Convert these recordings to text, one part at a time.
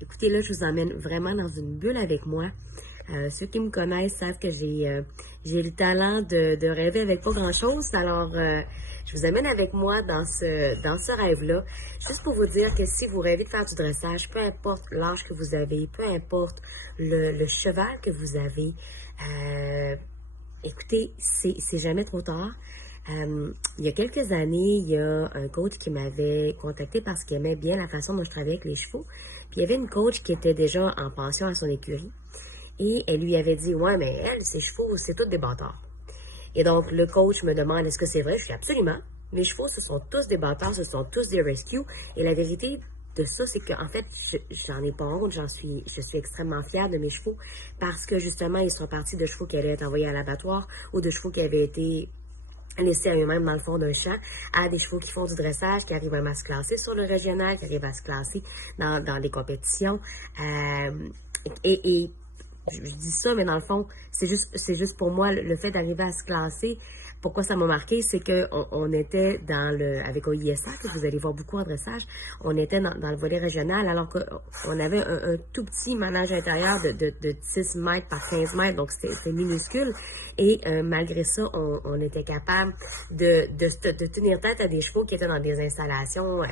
Écoutez, là, je vous emmène vraiment dans une bulle avec moi. Ceux qui me connaissent savent que j'ai le talent de rêver avec pas grand-chose. Alors, je vous amène avec moi dans ce rêve-là, juste pour vous dire que si vous rêvez de faire du dressage, peu importe l'âge que vous avez, peu importe le cheval que vous avez, écoutez, c'est jamais trop tard. Il y a quelques années, il y a un coach qui m'avait contacté parce qu'il aimait bien la façon dont je travaillais avec les chevaux. Puis il y avait une coach qui était déjà en pension à son écurie. Et elle lui avait dit, ouais, mais elle, ses chevaux, c'est tous des bâtards. Et donc, le coach me demande, est-ce que c'est vrai? Je dis absolument. Mes chevaux, ce sont tous des bâtards, ce sont tous des rescues. Et la vérité de ça, c'est qu'en fait, j'en ai pas honte, je suis extrêmement fière de mes chevaux parce que justement, ils sont partis de chevaux qui allaient être envoyés à l'abattoir ou de chevaux qui avaient été laissés à eux-mêmes dans le fond d'un champ, à des chevaux qui font du dressage, qui arrivent même à se classer sur le régional, qui arrivent à se classer dans les compétitions. Et je dis ça, mais dans le fond, c'est juste pour moi le fait d'arriver à se classer. Pourquoi ça m'a marqué, c'est que on était avec OISA, que vous allez voir beaucoup en dressage, on était dans le volet régional, alors qu'on avait un tout petit manège intérieur de 6 mètres par 15 mètres, donc c'était minuscule. Et malgré ça, on était capable de tenir tête à des chevaux qui étaient dans des installations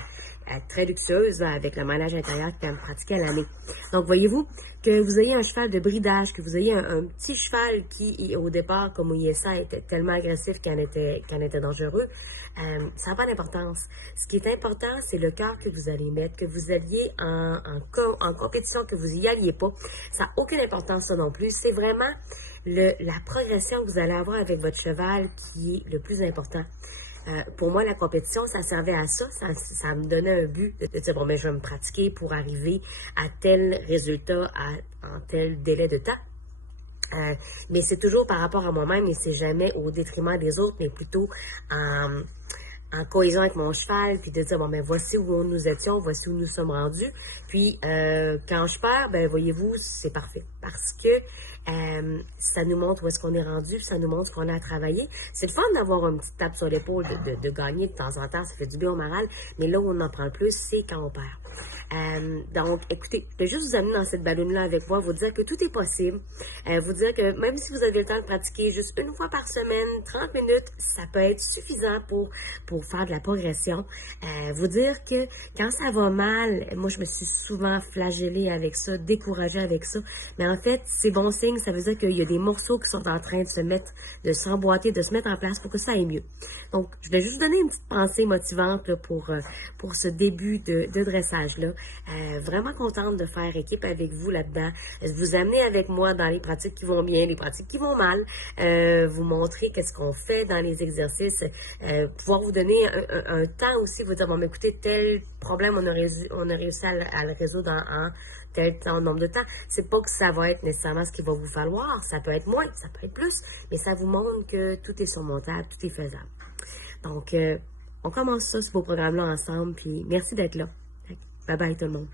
très luxueuses, avec le manège intérieur qui est pratiqué à l'année. Donc, voyez-vous, que vous ayez un cheval de bridage, que vous ayez un petit cheval qui, au départ, comme OISA, était tellement agressif qu'en était dangereux, ça n'a pas d'importance. Ce qui est important, c'est le cœur que vous allez mettre, que vous alliez en compétition, que vous y alliez pas. Ça n'a aucune importance, ça non plus. C'est vraiment la progression que vous allez avoir avec votre cheval qui est le plus important. Pour moi, la compétition, ça servait à ça. Ça me donnait un but de dire, bon, mais je vais me pratiquer pour arriver à tel résultat en tel délai de temps. Mais c'est toujours par rapport à moi-même et c'est jamais au détriment des autres, mais plutôt en cohésion avec mon cheval, puis de dire, bon, ben voici où nous étions, voici où nous sommes rendus. Puis, quand je perds, ben voyez-vous, c'est parfait. Parce que ça nous montre où est-ce qu'on est rendu, ça nous montre ce qu'on a à travailler. C'est le fun d'avoir une petite tape sur l'épaule, de gagner de temps en temps, ça fait du bien au moral, mais là où on en prend le plus, c'est quand on perd. Donc, écoutez, je vais juste vous amener dans cette ballonne-là avec moi, vous dire que tout est possible, vous dire que même si vous avez le temps de pratiquer juste une fois par semaine, 30 minutes, ça peut être suffisant pour faire de la progression. Vous dire que quand ça va mal, moi je me suis souvent flagellée avec ça, découragée avec ça, mais en fait, c'est bon signe, ça veut dire qu'il y a des morceaux qui sont en train de s'emboîter, de se mettre en place pour que ça aille mieux. Donc, je vais juste donner une petite pensée motivante là, pour ce début de dressage-là. Vraiment contente de faire équipe avec vous là-dedans. Vous amener avec moi dans les pratiques qui vont bien, les pratiques qui vont mal. Vous montrer qu'est-ce qu'on fait dans les exercices. Pouvoir vous donner un temps aussi, vous dire, bon, mais écoutez, tel problème, on a réussi à le résoudre en tel nombre de temps. C'est pas que ça va être nécessairement ce qu'il va vous falloir. Ça peut être moins, ça peut être plus, mais ça vous montre que tout est surmontable, tout est faisable. Donc, on commence ça, ce beau programme-là ensemble, puis merci d'être là. Bye bye tout le monde.